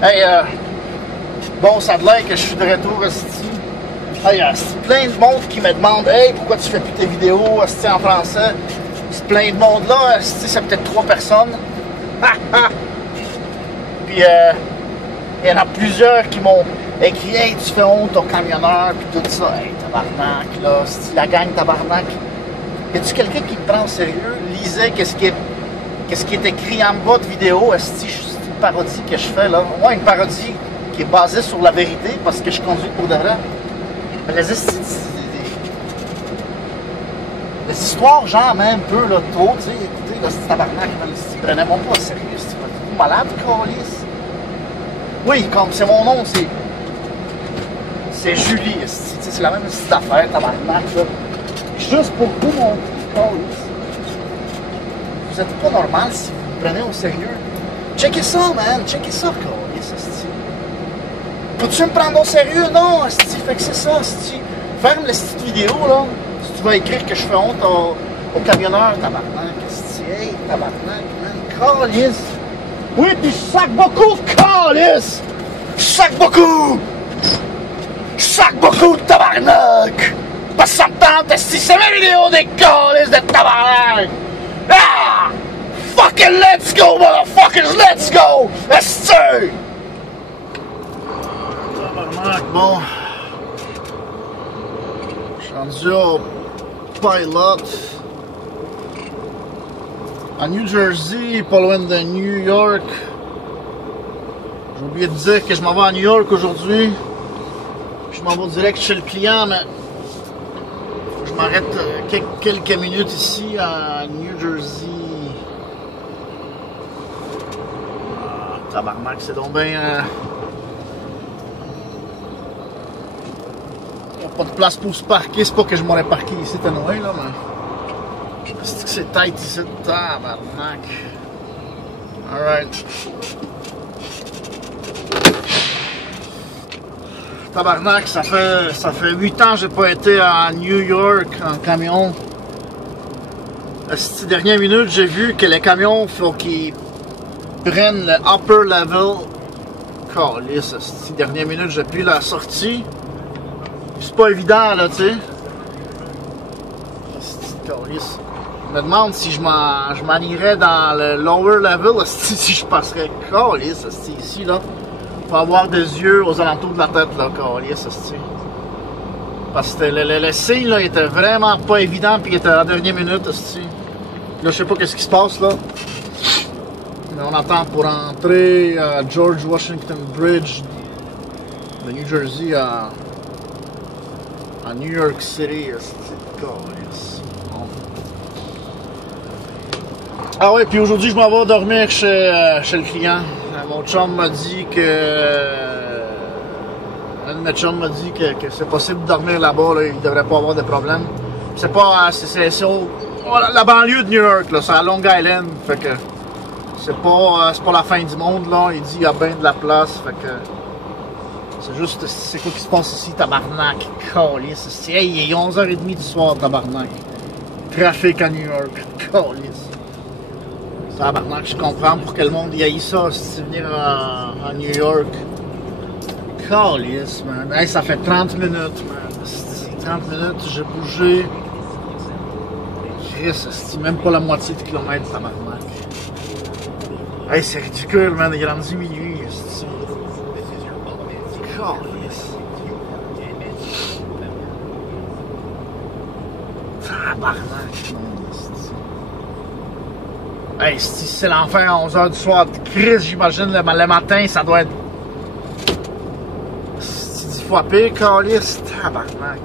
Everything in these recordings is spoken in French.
Hey, bon, ça a l'air que je suis de retour, esti. Hey, c'est plein de monde qui me demande, hey, pourquoi tu fais plus tes vidéos, esti, en français? C'est plein de monde là, esti, c'est peut-être 3 personnes. Puis, il y en a plusieurs qui m'ont écrit, hey, tu fais honte aux camionneurs, puis tout ça. Hey, tabarnak, là, esti, la gang tabarnak. Y a-tu quelqu'un qui me prend au sérieux? Lisez qu'est-ce qui est écrit en bas de vidéo, esti, c'est une parodie que je fais là. Ouais, une parodie qui est basée sur la vérité, parce que je conduis pour de vrai. Mais les histoires, genre, même un peu, là, trop, tu sais, écoutez, là, c'est tabarnak, prenez-moi pas au sérieux, c'est pas malade, câlisse. Oui, comme c'est mon nom, c'est Julie, c'est la même petite affaire, tabarnak, là. Juste pour vous montrer, câlisse. Vous êtes pas normal si vous me prenez au sérieux. Checkez ça, man, checkez ça, câlisse, esti. Peux-tu me prendre au sérieux? Non, esti, fait que c'est ça, esti. Ferme la petite vidéo, là. Si tu vas écrire que je fais honte aux camionneurs, tabarnak, esti. Hey, tabarnak, man, câlisse. Oui, pis je sac beaucoup, câlisse. Je sac beaucoup. Je sac beaucoup, tabarnak. Parce que ça me tente, esti, c'est mes vidéos des câlisses de tabarnak. Ah! Fucking let's go, motherfuckers, let's go! Esti! Tabarnak, bon. Je suis rendu au Pilot. À New Jersey, pas loin de New York. J'ai oublié de dire que je m'en vais à New York aujourd'hui. Je m'en vais direct chez le client, mais je m'arrête quelques minutes ici à New Jersey. Ah, tabarnak, c'est donc bien... Il n'y a pas de place pour se parquer. C'est pas que je m'aurais parqué ici, t'es noé, là, mais... C'est tight ici, tabarnak. Alright. Tabarnak, ça fait 8 ans que j'ai pas été à New York en camion. Cette dernière minute, j'ai vu que les camions, faut qu'ils prennent le upper level. Calisse, cette dernière minute, j'ai pris la sortie. C'est pas évident, là, tu sais. Calisse. Je me demande si je m'en irais dans le lower level, si je passerais. Calisse, ici, là. Faut avoir des yeux aux alentours de la tête, là, câlisse, esti. Parce que le signe, là, il était vraiment pas évident, puis il était à la dernière minute, esti. Là, je sais pas qu'est-ce qui se passe, là. Mais on attend pour entrer à George Washington Bridge de New Jersey à New York City, esti. Câlisse. Bon. Ah ouais, puis aujourd'hui, je m'en vais dormir chez le client. Mon chum m'a dit que... Un de mes chums m'a dit que c'est possible de dormir là-bas, là, il ne devrait pas avoir de problème. C'est pas... C'est la banlieue de New York, là, c'est à Long Island, fait que... C'est pas la fin du monde, là, il dit qu'il y a bien de la place, fait que... C'est juste... C'est quoi qui se passe ici, tabarnak, câlisse. Hey, il est 11h30 du soir, tabarnak. Trafic à New York, câlisse. Tabarnak, je comprends pour que le monde y aille ça, si venir à New York. Calisse, man. Hey, ça fait 30 minutes, man. 30 minutes, j'ai bougé. Chris, c'est même pas la moitié de kilomètre, tabarnak. Hey, c'est ridicule, man. Il est rendu minuit, c'est calisse. Tabarnak, man. Hey, si c'est l'enfer à 11h du soir, Chris, j'imagine, le matin, ça doit être... C'est 10 fois pire, câlisse, tabarnak.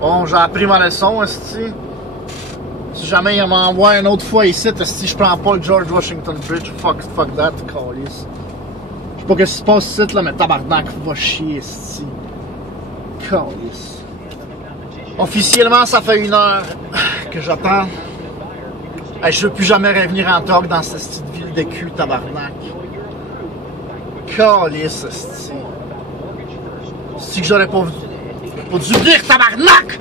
Bon, j'ai appris ma leçon, esti. Si jamais il m'envoie une autre fois ici, esti, je prends pas le George Washington Bridge, fuck that, câlisse. Je sais pas ce qui se passe ici, là, mais tabarnak, va chier, esti. Câlisse. Officiellement, ça fait 1 heure que j'attends. Hey, je veux plus jamais revenir en talk dans cette petite ville de cul, tabarnak. Calisse, esti. C'est que j'aurais pas dû dire, tabarnak!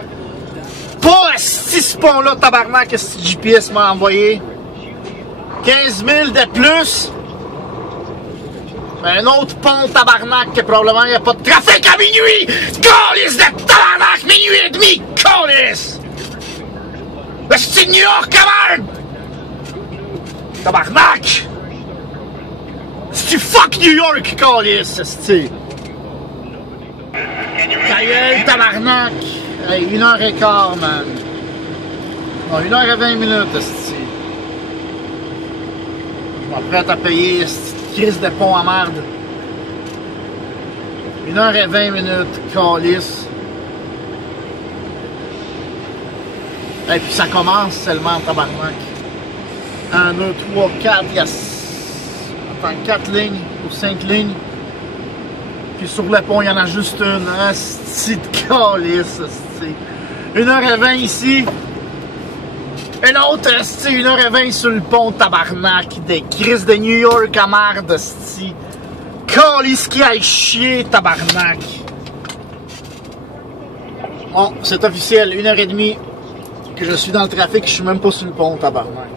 Pas esti ce pont-là, tabarnak, esti GPS m'a envoyé. 15 000 de plus. Un autre pont, tabarnak, que probablement il n'y a pas de trafic à minuit! Câlisse de tabarnak! Minuit et demi! Câlisse! Le style New York, camarade! Tabarnak! C'est fuck New York, câlisse, c'est. Ta gueule, tabarnak! Hey, 1h15, man. Bon, 1h20, c'est. Je m'apprête à payer cette crise de pont à merde. 1h20, câlisse. Et puis ça commence seulement, tabarnak. 1, 2, 3, 4, il y a 4 lignes ou 5 lignes. Puis sur le pont, il y en a juste une. Asti de câlisse, asti. 1h20 ici. Une autre, asti, 1h20 sur le pont, tabarnak. Des crises de New York à merde, asti. Câlisse qui aille chier, tabarnak. Bon, c'est officiel, 1h30 que je suis dans le trafic, je suis même pas sur le pont, tabarnak.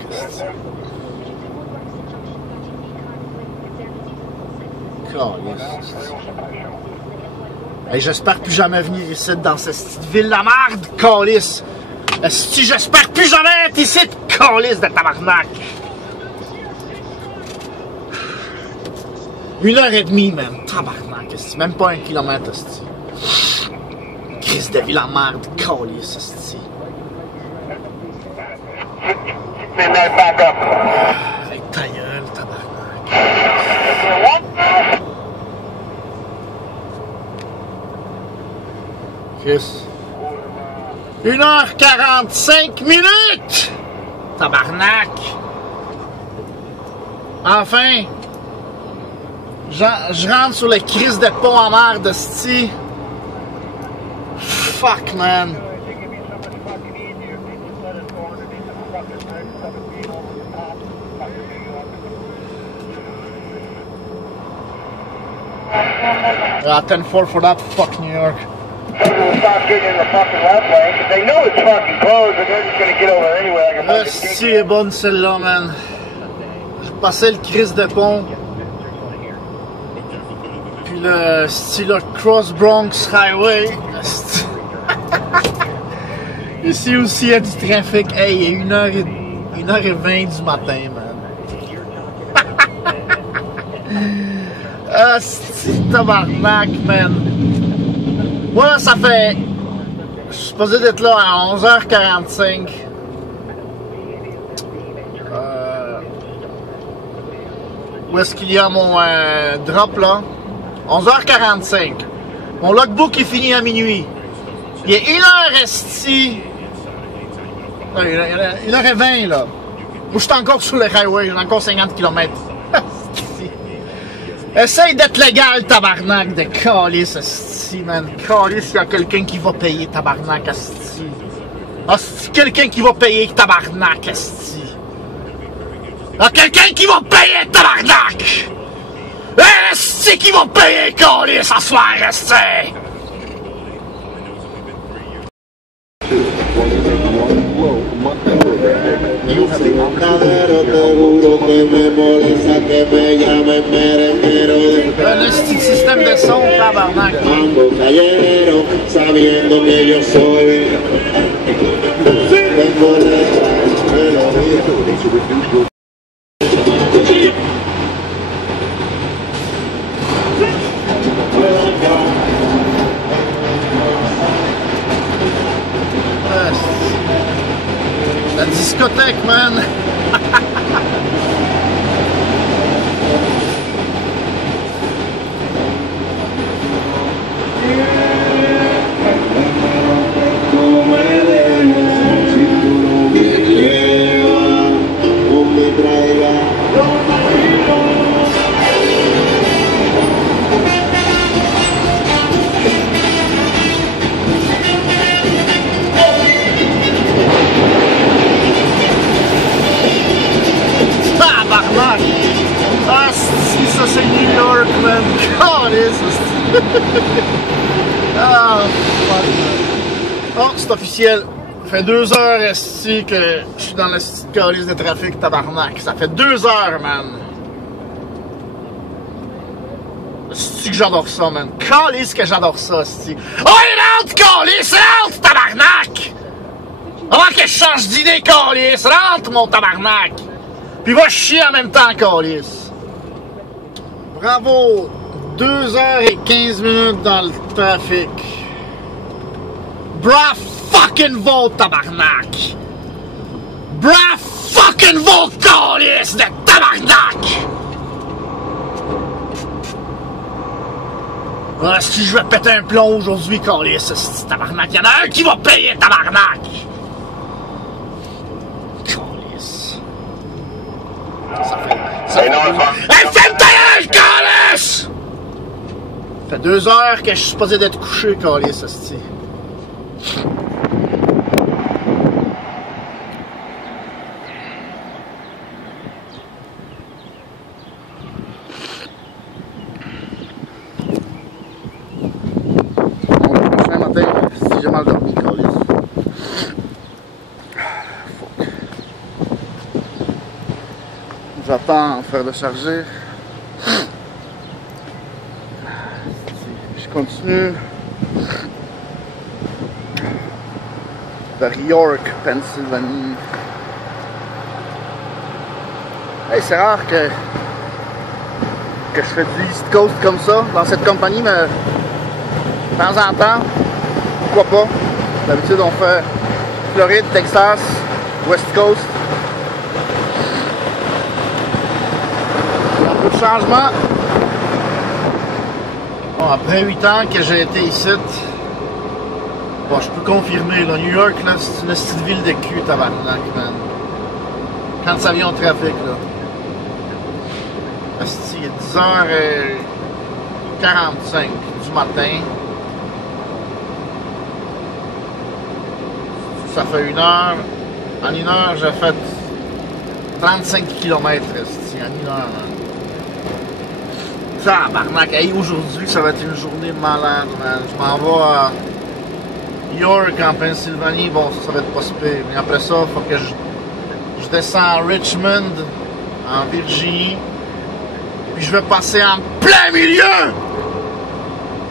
Hey, j'espère plus jamais venir ici dans cette ville de la merde, câlisse. Si j'espère plus jamais être ici, câlisse de tabarnak. 1h30 même, tabarnak, c'est même pas 1 kilomètre, esti. Crise de ville en merde, câlisse, esti. Hey, ta gueule, tabarnak. Chris. 1h45! Tabarnak! Enfin! Je rentre sur le crise de pont en mer de sti. Fuck, man! Yeah, 10-4 for that, fuck New York. Si est bonne celle-là, man. Je passais le crise de pont. Puis le style Cross Bronx Highway. Ici aussi il y a du trafic. Hey, il est 1h20 du matin, man. Ah, c'est tabarnak, man. Moi, ça fait. Je suis supposé d'être là à 11h45. Où est-ce qu'il y a mon drop là? 11h45. Mon logbook est fini à minuit. Il est 1h esti. 1h20 là. Moi, je suis encore sur le highway, j'ai encore 50 km. Essaye d'être légal, tabarnak, de câlisse, asti, man. Câlisse, il y a quelqu'un qui va payer, tabarnak, asti. Asti, quelqu'un qui va payer, tabarnak, asti. Il y a quelqu'un qui va payer, tabarnak! Asti qui va payer, câlisse, à soir, asti! Un petit système de son, tabarnak. La discothèque, man. Ah, si, ça c'est New York, man. Ah, oh, c'est officiel. Ça fait 2 heures ici que je suis dans la petite calice de trafic, tabarnak. Ça fait 2 heures, man. C'est que j'adore ça, man. Calisse que j'adore ça, c'est. Oh, rentre, calisse, rentre, tabarnak! Avant que je change d'idée, calisse, rentre, mon tabarnak! Puis va chier en même temps, calisse. Bravo! 2h15 dans le trafic. Bra fucking vaut, tabarnak! Bra fucking vaut, calisse de tabarnak! Ah, si je vais péter un plomb aujourd'hui, calisse, c'est tabarnak. Il y en a un qui va payer, tabarnak! Calisse. Ça fait... Hey, ferme ta gueule, calisse! Ça fait 2 heures que je suis supposé d'être couché, calisse, esti. J'ai mal dormi, calisse. Fuck. J'attends faire le charger. Je continue vers York, Pennsylvanie. Hey, c'est rare que je fais du East Coast comme ça dans cette compagnie, mais de temps en temps, pourquoi pas? D'habitude, on fait Floride, Texas, West Coast. Un peu de changement. Bon, après 8 ans que j'ai été ici, bon, je peux confirmer, là, New York, là, c'est une petite ville de cul, tabarnak, man. Quand ça vient au trafic, là. Il est 10h45 du matin. Ça fait 1 heure. En 1 heure, j'ai fait 35 km en 1 heure. Tabarnak, hey, aujourd'hui, ça va être une journée malade, man. Je m'en vais à York, en Pennsylvanie. Bon, ça va être pas super. Mais après ça, il faut que je descends à Richmond, en Virginie. Puis je vais passer en plein milieu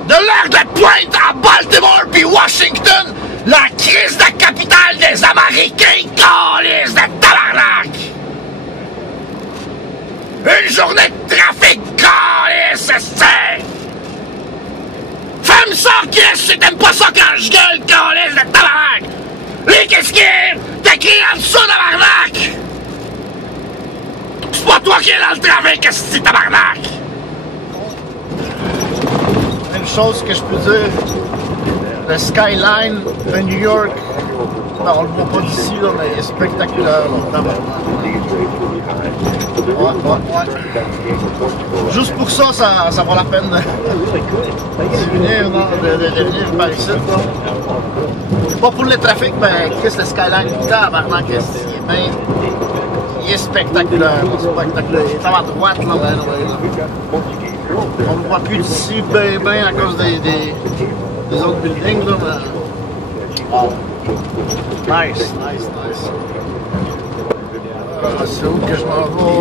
de l'heure de pointe à Baltimore puis Washington, la crise de la capitale des Américains, calisse de tabarnak! Une journée de trafic, calisse, c'est! Femme ça, Chris, si t'aimes pas ça quand je gueule, calisse de tabarnak! Lui, qu'est-ce qu'il est? T'as crié en dessous, tabarnak! C'est pas toi qui es dans le trafic, qu'est-ce que c'est, tabarnak! Une chose que je peux dire, le skyline de New York, ben, on le voit pas d'ici, là, mais il est spectaculaire, là, ouais. Juste pour ça, ça vaut la peine de venir par ici, là. Pas pour le trafic, mais Chris, le skyline, tabarnak, il est spectaculaire, spectaculaire. Il est à droite, là, on ne voit plus d'ici, ben à cause des autres buildings, là, mais... Wow. Nice. C'est où que je m'en vais?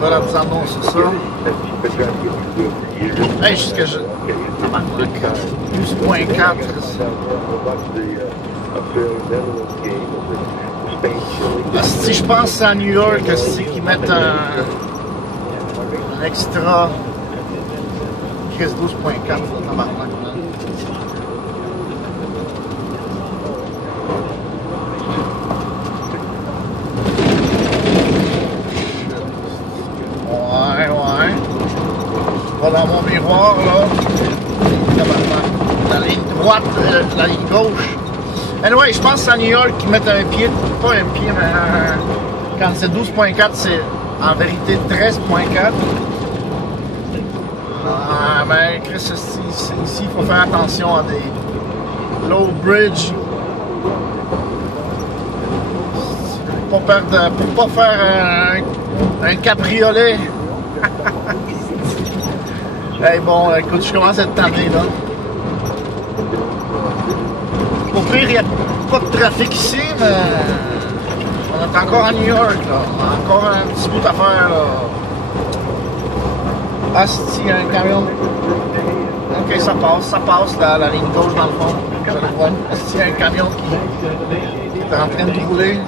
Voilà, nous annonce ça. Hey, jusqu'à je... 12.4. Si je pense à New York, c'est qu'ils mettent un extra 12.4 dans ma main. Ouais. Je vais dans mon miroir, là. La ligne droite, la ligne gauche. Anyway, je pense à New York qu'ils mettent un pied, pas un pied, mais quand c'est 12.4, c'est en vérité 13.4. Mais Chris, ici, il faut faire attention à des low bridge. Pour pas faire un cabriolet. Hey, bon, écoute, je commence à être tanné, là. Au pire, il n'y a pas de trafic ici, mais on est encore à New York, là. On a encore un petit bout à faire, là. Ah, si, il y a un camion. Ok, ça passe la ligne gauche dans le fond. Vous allez voir. Il y a un camion qui est en train de rouler.